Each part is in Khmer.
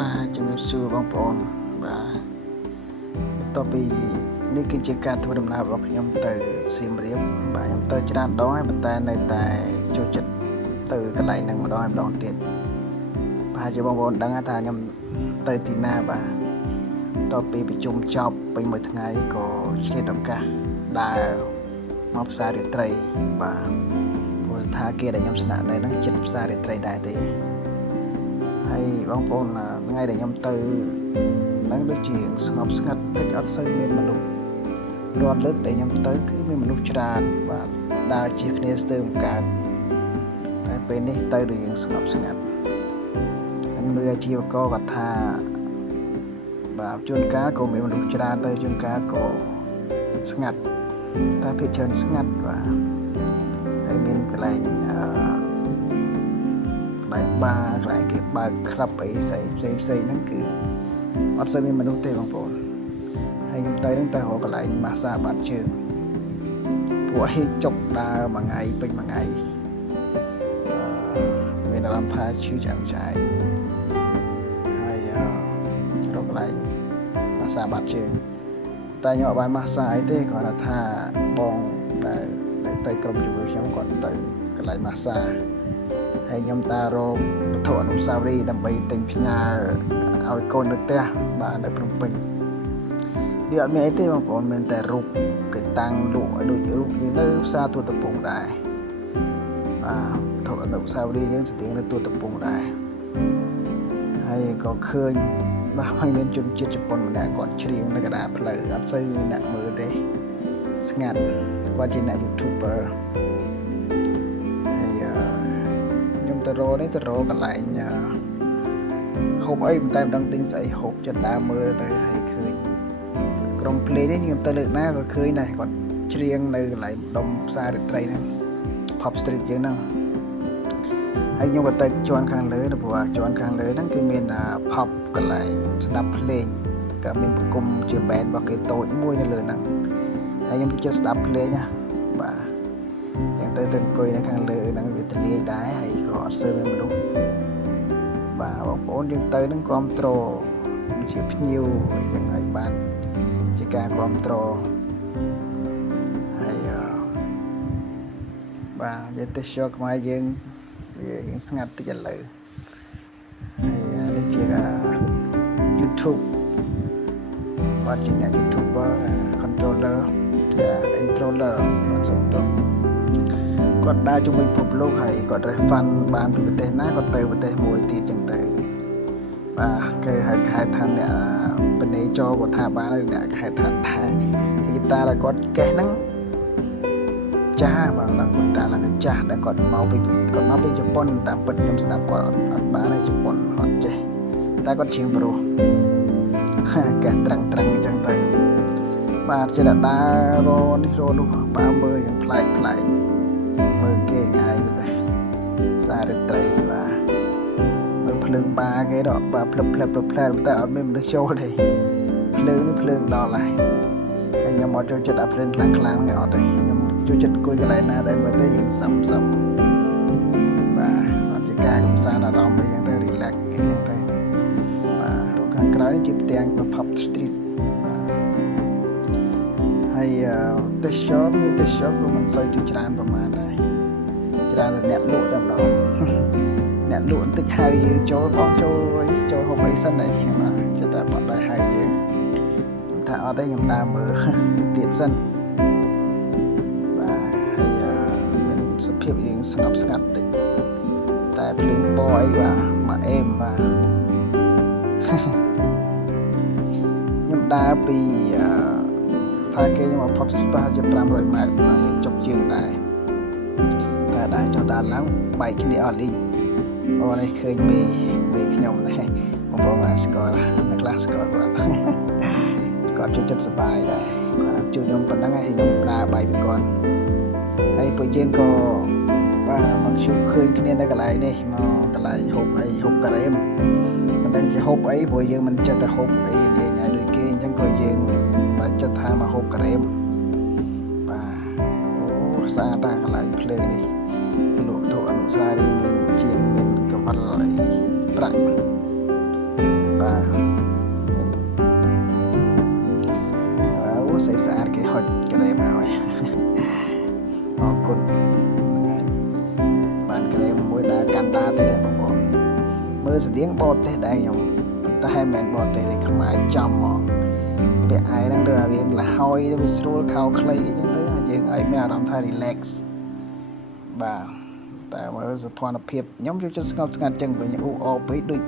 បាទជំរាបសួរបងប្អូនបាទបន្ទាប់ពីនេះគឺជាការធ្វើដំណើររបស់ខ្ញុំទៅសៀមរាបបាទខ្ញុំទៅច្រើនដងហើយប៉ុន្តែនៅតែចូលចិត្តទៅកន្លែងហ្នឹងម្ដងទៀតបាទជាបងប្អូនដឹងថាខ្ញុំទៅទីណាបាទបន្ទាប់ពីប្រជុំចប់ពេញមួយថ្ងៃក៏ឆ្លៀតឱកាសដើរមកផ្សាររាត្រីបាទព្រោះស្ថានភាពដែលខ្ញុំស្នាក់នៅហ្នឹងជិតផ្សាររាត្រីដែរទេហើយបងប្អូនថ្ងៃដែលខ្ញុំទៅហ្នឹងដូចជាស្ងប់ស្ងាត់តិចអត់សូវមានមនុស្សរាល់លើកដែលខ្ញុំទៅគឺមានមនុស្សច្រើនបាទដើរជាគ្នាស្ទើរមិនកើតតែពេលនេះទៅដូចយើងស្ងប់ស្ងាត់ខ្ញុំលើអាជីវករគាត់ថាបាទជួនកាលក៏មានមនុស្សច្រើនទៅជួនកាលក៏ស្ងាត់តែភាគច្រើនស្ងាត់បាទហើយមានកន្លែងបារកន្លែងគេបើកក្លាប់អីផ្សេងហ្នឹងគឺអត់សូវមានមនុស្សទេបងប្អូនហើយខ្ញុំទៅហ្នឹងទៅរកកន្លែងម៉ាស្សាបាត់ជើងពួកអីចុកដើរមួយថ្ងៃពេញមួយថ្ងៃមានអារម្មណ៍ថាឈឺឆ្អឹងឆ្អែតហើយរកកន្លែងម៉ាស្សាបាត់ជើងតែខ្ញុំអត់បានម៉ាស្សាអីទេគាត់ថាបងដែលទៅក្រុមជាមួយខ្ញុំគាត់ទៅកន្លែងម៉ាស្សាហើយខ្ញុំតារកវត្ថុអនុស្សាវរីយ៍ដើម្បីទិញផ្ញើឲ្យកូននៅផ្ទះបាទនៅភ្នំពេញវាអត់មានអីទេបងប្អូនមានតែរូបគេតាំងលក់ឲ្យដូចរូបគេនៅផ្សារទូទឹកពងដែរបាទវត្ថុអនុស្សាវរីយ៍យើងស្តៀងនៅទូទឹកពងដែរហើយក៏ឃើញបាទហើយមានជនជាតិជប៉ុនម្នាក់គាត់ច្រៀងនៅកណ្ដាលផ្លូវអត់សូវអ្នកមើលទេស្ងាត់គាត់ជាអ្នក YouTuberទៅរកកន្លែងហូបអីមិនតែមិនដឹងទិញស្អីហូបចិត្តដើរមើលទៅហើយឃើញក្រុមភ្លេងនេះខ្ញុំទៅលើកណាក៏ឃើញដែរគាត់ច្រៀងនៅកន្លែងដុំផ្សាររាត្រីហ្នឹង Pop Street យើងហ្នឹងហើយខ្ញុំក៏ទៅជាន់ខាងលើព្រោះជាន់ខាងលើហ្នឹងគឺមាន Pop កន្លែងស្ដាប់ភ្លេងក៏មានប្រគំជា band របស់គេតូចមួយនៅលើហ្នឹងហើយខ្ញុំជិះស្ដាប់ភ្លេងណាបាទយ៉ាងទៅអង្គុយនៅខាងលើហ្នឹងវាទលាយដែរហើយក៏អត់សូវមានមនុស្សបាទបងប្អូនយើងទៅនឹងគ្រប់ត្រូលជាភ្ញៀវយ៉ាងហើយបានជាការគ្រប់ត្រូលហើយបាទវាទេសចរខ្មែរយើងវាស្ងាត់តិចឥឡូវហើយនេះជា YouTube បាទជាអ្នក YouTuber controller controller សុំតោះគាត់ដើរជុំវិញពិភពលោកហើយគាត់ refund បានពីប្រទេសណាគាត់ទៅប្រទេសមួយទៀតចឹងទៅបាទគេហៅថាអ្នកបនេចរគាត់ថាបានអ្នកហៅថាដែរហ្គីតាដែលគាត់កេះហ្នឹងចាស់បាទគាត់តាឡើងចាស់ដែលគាត់មកពីជប៉ុនតាមពិតខ្ញុំស្ដាប់គាត់អត់បានជប៉ុនអត់ចេះតែគាត់ច្រៀងព្រោះកេះត្រឹងចឹងទៅបាទចេះតែដើររនេះរនោះបើមើលយ៉ាងប្លែកមើលគេឯងទៅសាររាត្រីបាទមើលភ្លើងបាគេដល់បាទភ្លឹបតែអត់មានមនុស្សចូលទេភ្លើងនេះភ្លើងដល់ហើយខ្ញុំអត់ចូលចិត្តអាភ្លើងខ្លាំងហ្នឹងអត់ទេខ្ញុំចូលចិត្តអង្គុយកន្លែងណាដែលមើលទៅយើងសំបាទអត់ជាការកំសាន្តអារម្មណ៍អីចឹងទៅ relax អីចឹងទៅបាទខាងក្រៅនេះជាផ្ទាំង Pop Street ហើយទេសចរក៏មិនសូវទីច្រើនប្រហែលដែរច្រើនតែអ្នកលក់តែម្ដងអ្នកលក់បន្តិចហៅយើងចូលហូបអីសិនអីបាទចិត្តតែបាត់ដែរហៅយើងថាអត់ទេខ្ញុំដើរមើលទៀតសិនបាទហើយមានសភាពយើងស្ងប់ស្ងាត់តិចតែភ្លើងពណ៌អីបាទមកអេមបាទខ្ញុំដើរពីថាគេខ្ញុំមកផុតស្ប៉ាជា500ម៉ែត្របាទយើងចុកជើងដែរតែដែរចុះដើរឡើងបែកគ្នាអស់លីងអូនេះឃើញមេខ្ញុំដែរបងប្អូនអាចស្គាល់នៅខ្លះស្គាល់គាត់ជួយចិត្តសប្បាយដែរគាត់ជួយខ្ញុំប៉ុណ្ណឹងហើយខ្ញុំដើរបែកពីគាត់ហើយពួកយើងក៏បាទមកជួបឃើញគ្នានៅកន្លែងនេះមកកន្លែងហូបការ៉េមមិនដឹងជាហូបអីព្រោះយើងមិនចេះតែហូបអីនិយាយដូចគេអញ្ចឹងក៏យើងបាទចិត្តថាមកហូបការ៉េមបាទអូស្អាតដែរកន្លែងភ្លើងនេះលក់វត្ថុអនុស្សាវរីយ៍មានជាតិមានកង្វល់អីប្រាក់ បានក្រែមួយដែលកាន់ដាទេដែរបងប្អូនមើលស្តៀងបតទេដែរខ្ញុំតែមិនបតទេខ្មែរចំមកពាក់អាយហ្នឹងឬវាលហើយវាស្រួលខោខ្លីអីចឹងទៅយើងឲ្យមានអារម្មណ៍ថា relax បាទតែមើលសភនភាពខ្ញុំចូលចិត្តស្ងប់ស្ងាត់ចឹងវិញអ៊ូអពេកដូច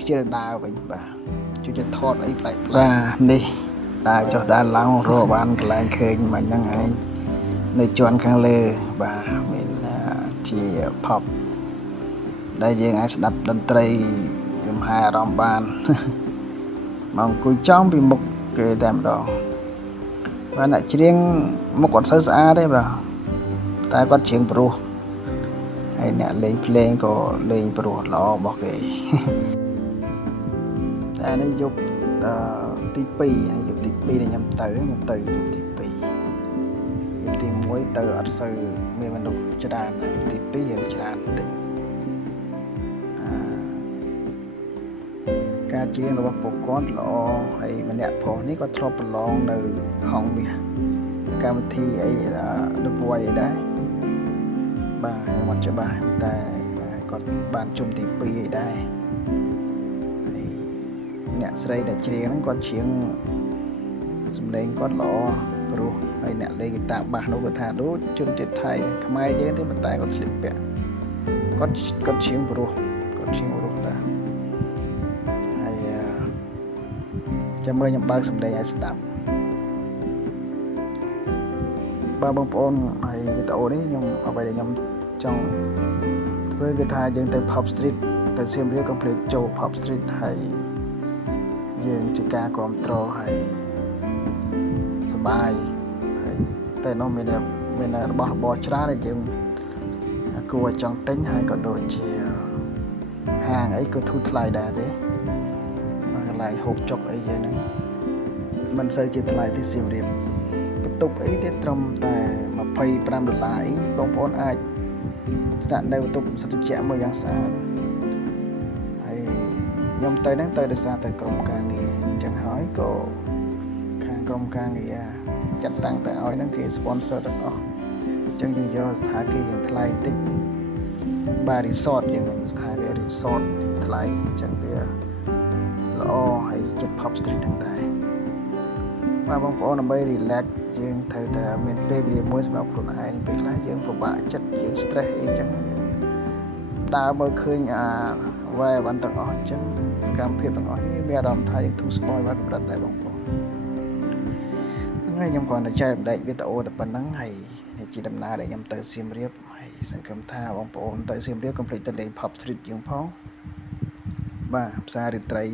ខ្ជិលដើរវិញបាទចូលចិត្តថតអីប្លែកៗបាទនេះដើរចុះដើរឡើងរកបានកន្លែងឃើញមិនហ្នឹងឯងនៅជាន់ខាងលើបាទមានជា pop ដែលយើងអាចស្ដាប់តន្ត្រីលំហែអារម្មណ៍បានមកអង្គុយចំពីមុខគេតែម្ដងបាទអ្នកច្រៀងមុខអត់សូវស្អាតទេបាទតែគាត់ច្រៀងព្រោះហើយអ្នកលេងភ្លេងក៏លេងព្រោះល្អរបស់គេតែនេះយប់ទី2យប់ទី2ដែលខ្ញុំទៅយប់ទី2យប់ទី1ទៅអត់សូវមានមនុស្សច្រើនយប់ទី2យើងច្រើនតិចការច្រៀងរបស់ពួកគាត់ល្អហើយម្នាក់ប្រុសនេះក៏ធ្លាប់ប្រឡងនៅហងមាសកម្មវិធីអីThe Voice អីដែរបាទខ្ញុំអត់ច្បាស់តែគាត់បានជុំទី2អីដែរហើយអ្នកស្រីដែលច្រៀងហ្នឹងគាត់ច្រៀងសំឡេងគាត់ល្អព្រោះហើយអ្នកលេងហ្គីតាបាសនោះគាត់ថាដូចជនជាតិថៃខ្មែរយើងទេប៉ុន្តែគាត់ស្លៀកពាក់គាត់ច្រៀងព្រោះដែរចាំមើលខ្ញុំបើកសំឡេងឲ្យស្ដាប់បាទបងប្អូនហើយវីដេអូនេះខ្ញុំអ្វីដែលខ្ញុំចង់ធ្វើគឺថាយើងទៅ Pop Street ទៅសៀមរាបកុំភ្លេចចូល Pop Street ហើយយើងជាការគ្រប់គ្រងហើយសប្បាយហើយតែនោះមានរបស់របរច្រើនដែលយើងគួរឲ្យចង់ទិញហើយក៏ដូចជាហាងអីក៏ធូរថ្លៃដែរទេកន្លែងហូបចុកអីយ៉ាងហ្នឹងមិនសូវជាថ្លៃទេសៀមរាបបន្ទប់អីទៀតត្រឹមតែ$25អីបងប្អូនអាចស្នាក់នៅបន្ទប់សិទ្ធិជាមួយយ៉ាងស្អាតហើយខ្ញុំទៅហ្នឹងទៅដោយសារតែក្រុមការងារអញ្ចឹងហើយក៏ខាងក្រុមការងារចាត់តាំងតែឲ្យហ្នឹងគេ sponsor ទាំងអស់អញ្ចឹងយើងយកស្ថានភាពយ៉ាងថ្លៃតិចបាទ resort យើងស្ថានភាព resort ថ្លៃអញ្ចឹងវាល្អហើយចិត្ត Pop Street ទាំងដែរបាទបងប្អូនដើម្បី relax យើងត្រូវតែមានពេលវេលាមួយសម្រាប់ខ្លួនឯងពេលខ្លះយើងពិបាកចិត្តយើង stress អីចឹងដើរមើលឃើញវ៉ែវ៉ាន់ទាំងអស់អញ្ចឹងសកម្មភាពទាំងអស់នេះមានអារម្មណ៍ថាយើងធូរស្បើយបានកម្រិតដែរបងប្អូនហ្នឹងហើយខ្ញុំគ្រាន់តែចែករំលែកវីដេអូតែប៉ុណ្្នឹងហើយជាដំណើរដែលខ្ញុំទៅសៀមរាបហើយសង្ឃឹមថាបងប្អូនទៅសៀមរាបកុំភ្លេចទៅលេង Pop Street យើងផងបាទផ្សាររាត្រី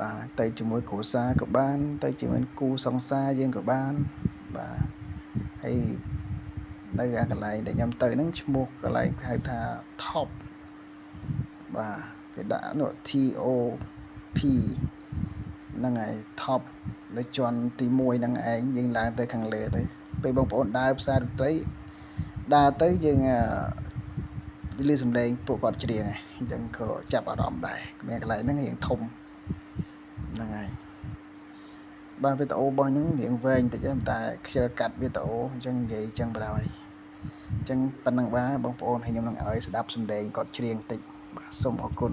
បាទទៅជាមួយគ្រួសារក៏បានទៅជាមួយគូសង្សារយើងក៏បានបាទហើយនៅកន្លែងដែលខ្ញុំទៅហ្នឹងឈ្មោះកន្លែងហៅថា Top បាទគេដាក់នោះ TOP ហ្នឹងហើយ Top នៅជាន់ទី1ហ្នឹងឯងយើងឡើងទៅខាងលើទៅពេលបងប្អូនដើរផ្សាររាត្រីដើរទៅយើងលឺសំឡេងពួកគាត់ច្រៀងអញ្ចឹងក៏ចាប់អារម្មណ៍ដែរកន្លែងហ្នឹងរៀងធំហ្នឹងហើយបាទវីដេអូរបស់ខ្ញុំរៀងវែងតិចតែខ្ជិលកាត់វីដេអូអញ្ចឹងនិយាយអញ្ចឹងបណ្ដោយអញ្ចឹងប៉ុណ្ណឹងបាទបងប្អូនហើយខ្ញុំនឹងឲ្យស្ដាប់សំឡេងគាត់ច្រៀងតិចបាទសូមអរគុណ